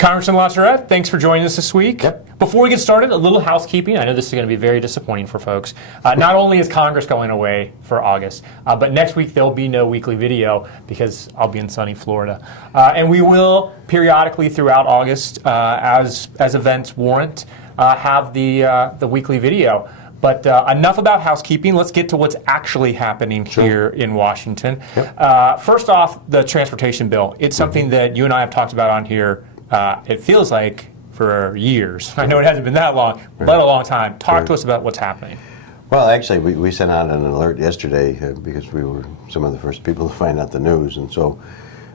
Congressman LaTourette, thanks for joining us this week. Yep. Before we get started, a little housekeeping. I know this is going to be very disappointing for folks. Not only is Congress going away for August, but next week there'll be no weekly video because I'll be in sunny Florida. And we will periodically throughout August, as events warrant, have the weekly video. But enough about housekeeping. Let's get to what's actually happening here in Washington. Yep. First off, the transportation bill. It's something that you and I have talked about on here, it feels like, for years. I know it hasn't been that long, but a long time. Talk to us about what's happening. Well, actually, we sent out an alert yesterday because we were some of the first people to find out the news. And so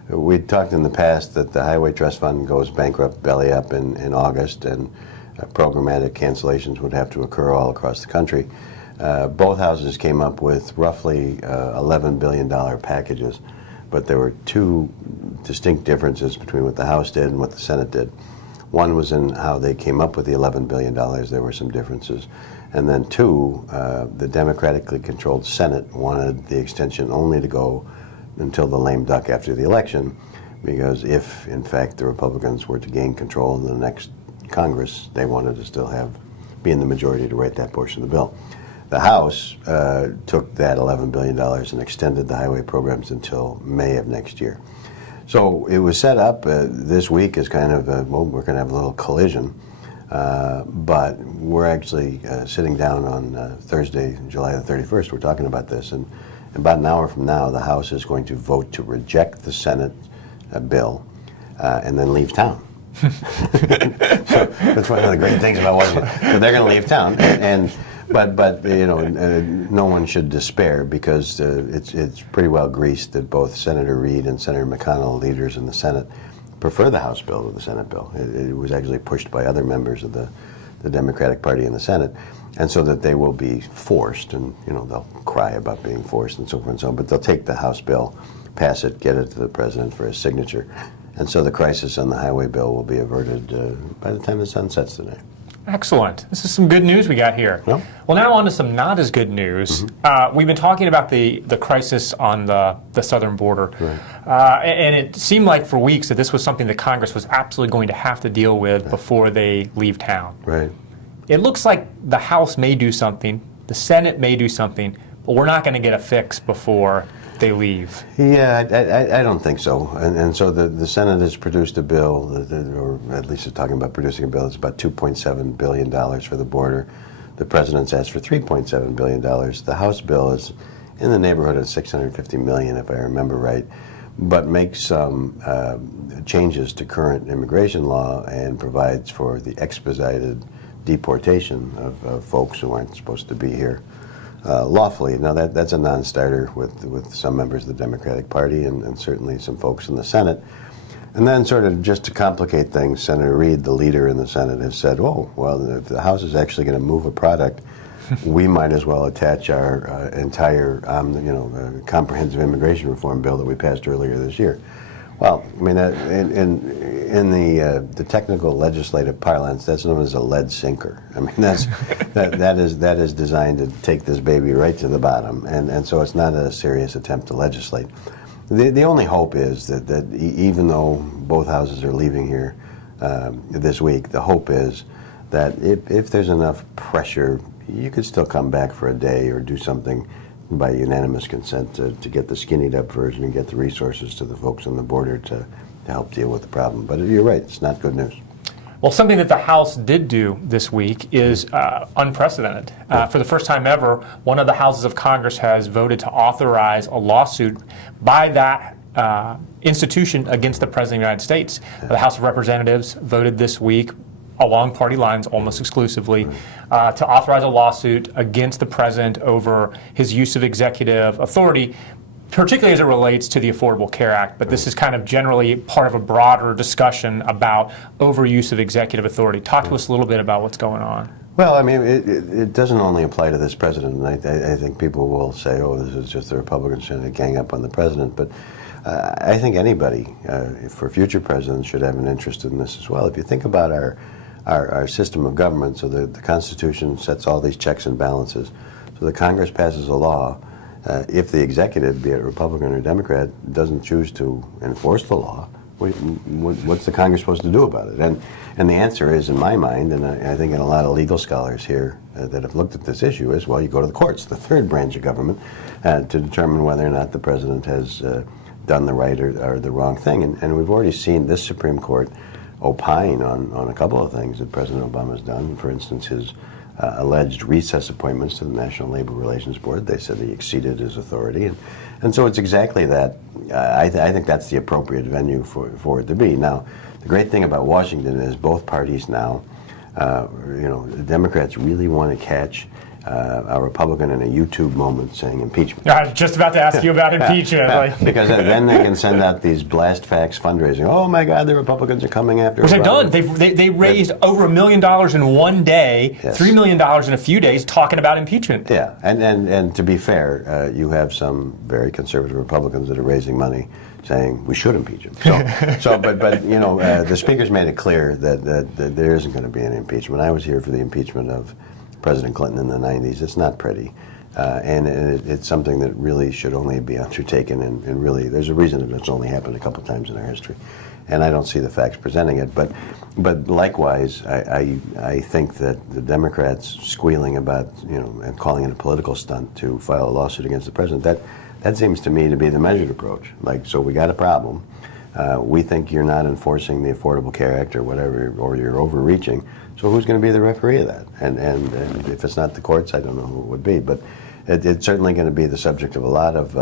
we talked in the past that the Highway Trust Fund goes bankrupt, belly up in August, and programmatic cancellations would have to occur all across the country. Both houses came up with roughly $11 billion packages, but there were two distinct differences between what the House did and what the Senate did. One was in how they came up with the $11 billion. There were some differences. And then two, the democratically controlled Senate wanted the extension only to go until the lame duck after the election, because if, in fact, the Republicans were to gain control in the next Congress, they wanted to still be in the majority to write that portion of the bill. The House took that $11 billion and extended the highway programs until May of next year. So it was set up this week as kind of, we're going to have a little collision, but we're actually sitting down on Thursday, July the 31st, we're talking about this, and about an hour from now, the House is going to vote to reject the Senate bill and then leave town. So that's one of the great things about Washington. So they're going to leave town, but you know, no one should despair, because it's pretty well greased that both Senator Reid and Senator McConnell, leaders in the Senate, prefer the House bill to the Senate bill. It was actually pushed by other members of the Democratic Party in the Senate, and so that they will be forced, and you know, they'll cry about being forced and so forth and so on, but they'll take the House bill, pass it, get it to the president for his signature. And so the crisis on the highway bill will be averted by the time the sun sets today. Excellent. This is some good news we got here. Yep. Well, now on to some not as good news. We've been talking about the crisis on the southern border. Right. And it seemed like for weeks that this was something that Congress was absolutely going to have to deal with before they leave town. Right. It looks like the House may do something, the Senate may do something, but we're not going to get a fix before they leave. Yeah, I don't think so. And so the Senate has produced a bill, or at least is talking about producing a bill that's about $2.7 billion for the border. The president's asked for $3.7 billion. The House bill is in the neighborhood of $650 million, if I remember right, but makes some changes to current immigration law and provides for the expedited deportation of folks who aren't supposed to be here lawfully. Now that's a non-starter with some members of the Democratic Party and certainly some folks in the Senate. And then sort of just to complicate things, Senator Reid, the leader in the Senate, has said, oh, well, if the House is actually going to move a product, we might as well attach our entire comprehensive immigration reform bill that we passed earlier this year. Well, I mean, in the technical legislative parlance, that's known as a lead sinker. I mean, that is designed to take this baby right to the bottom, and so it's not a serious attempt to legislate. The only hope is that even though both houses are leaving here this week, the hope is that if there's enough pressure, you could still come back for a day or do something by unanimous consent to get the skinnied up version and get the resources to the folks on the border to help deal with the problem. But you're right, it's not good news. Well, something that the House did do this week is unprecedented. For the first time ever, one of the houses of Congress has voted to authorize a lawsuit by that institution against the President of the United States. The House of Representatives voted this week, along party lines almost exclusively, to authorize a lawsuit against the President over his use of executive authority, particularly as it relates to the Affordable Care Act. But this is kind of generally part of a broader discussion about overuse of executive authority. Talk to us a little bit about what's going on. Well, I mean, it doesn't only apply to this president. And I think people will say, oh, this is just the Republicans trying to gang up on the president. But I think anybody, for future presidents, should have an interest in this as well. If you think about our system of government, so the Constitution sets all these checks and balances. So the Congress passes a law. If the executive, be it Republican or Democrat, doesn't choose to enforce the law, What's the Congress supposed to do about it? And the answer is, in my mind, and I think in a lot of legal scholars here that have looked at this issue, is, well, you go to the courts, the third branch of government, to determine whether or not the president has done the right or the wrong thing. And we've already seen this Supreme Court opine on a couple of things that President Obama's done. For instance, his alleged recess appointments to the National Labor Relations Board. They said he exceeded his authority. And so it's exactly that. I think that's the appropriate venue for it to be. Now, the great thing about Washington is both parties now, the Democrats really want to catch a Republican in a YouTube moment saying impeachment. I was just about to ask you about impeachment. Yeah. Because then they can send out these blast facts fundraising. Oh my God, the Republicans are coming after us. Which they've done. They raised over $1 million in one day, Yes. $3 million in a few days, talking about impeachment. Yeah, and to be fair, you have some very conservative Republicans that are raising money saying we should impeach him. But the speaker's made it clear that there isn't going to be any impeachment. I was here for the impeachment of President Clinton in the 90s. It's not pretty. And it's something that really should only be undertaken, and really, there's a reason that it's only happened a couple times in our history. And I don't see the facts presenting it. But likewise, I think that the Democrats squealing about, and calling it a political stunt to file a lawsuit against the president, that seems to me to be the measured approach. Like, so we got a problem. We think you're not enforcing the Affordable Care Act or whatever, or you're overreaching. So who's going to be the referee of that? And if it's not the courts, I don't know who it would be. But it's certainly going to be the subject of a lot of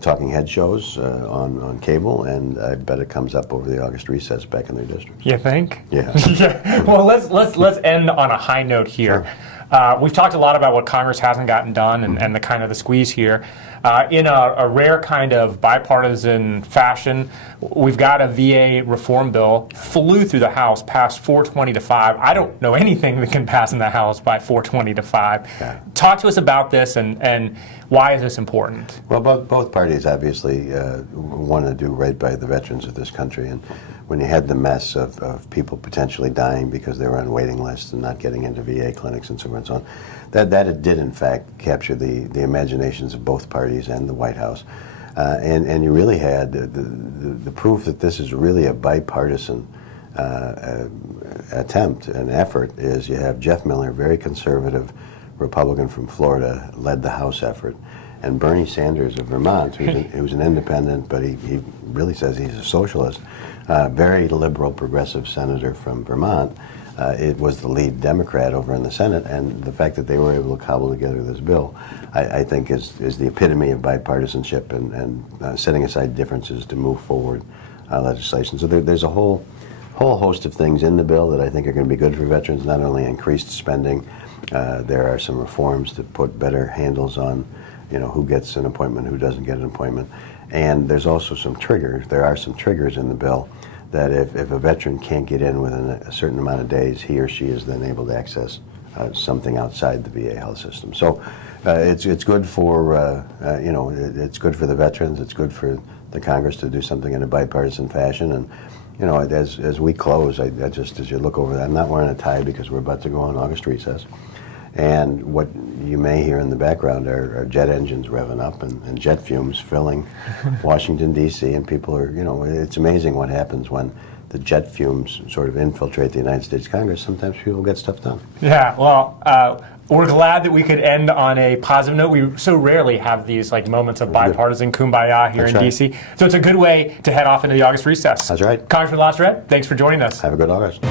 talking head shows on cable, and I bet it comes up over the August recess back in their districts. You think? Yeah. Yeah. Well, let's end on a high note here. Sure. We've talked a lot about what Congress hasn't gotten done and the kind of the squeeze here. In a rare kind of bipartisan fashion, we've got a VA reform bill, flew through the House, passed 420 to 5. I don't know anything that can pass in the House by 420 to 5. Yeah. Talk to us about this and why is this important? Well, both parties obviously want to do right by the veterans of this country. And when you had the mess of people potentially dying because they were on waiting lists and not getting into VA clinics and so on and so on, that it did in fact capture the imaginations of both parties and the White House. And you really had the proof that this is really a bipartisan attempt and effort is you have Jeff Miller, very conservative Republican from Florida, led the House effort. And Bernie Sanders of Vermont, who's an independent, but he really says he's a socialist, very liberal, progressive senator from Vermont. It was the lead Democrat over in the Senate, and the fact that they were able to cobble together this bill, I think is the epitome of bipartisanship and setting aside differences to move forward legislation. So there's a whole host of things in the bill that I think are going to be good for veterans, not only increased spending, there are some reforms to put better handles on who gets an appointment, who doesn't get an appointment. And there's also some triggers. There are some triggers in the bill that if a veteran can't get in within a certain amount of days, he or she is then able to access something outside the VA health system. So it's good for, it's good for the veterans. It's good for the Congress to do something in a bipartisan fashion. And, as we close, I just, as you look over that, I'm not wearing a tie because we're about to go on August recess. And what you may hear in the background are jet engines revving up and jet fumes filling Washington, D.C. And people are, it's amazing what happens when the jet fumes sort of infiltrate the United States Congress. Sometimes people get stuff done. Yeah, well, we're glad that we could end on a positive note. We so rarely have these moments of bipartisan kumbaya here in D.C. So it's a good way to head off into the August recess. That's right. Congressman LaSurette, thanks for joining us. Have a good August.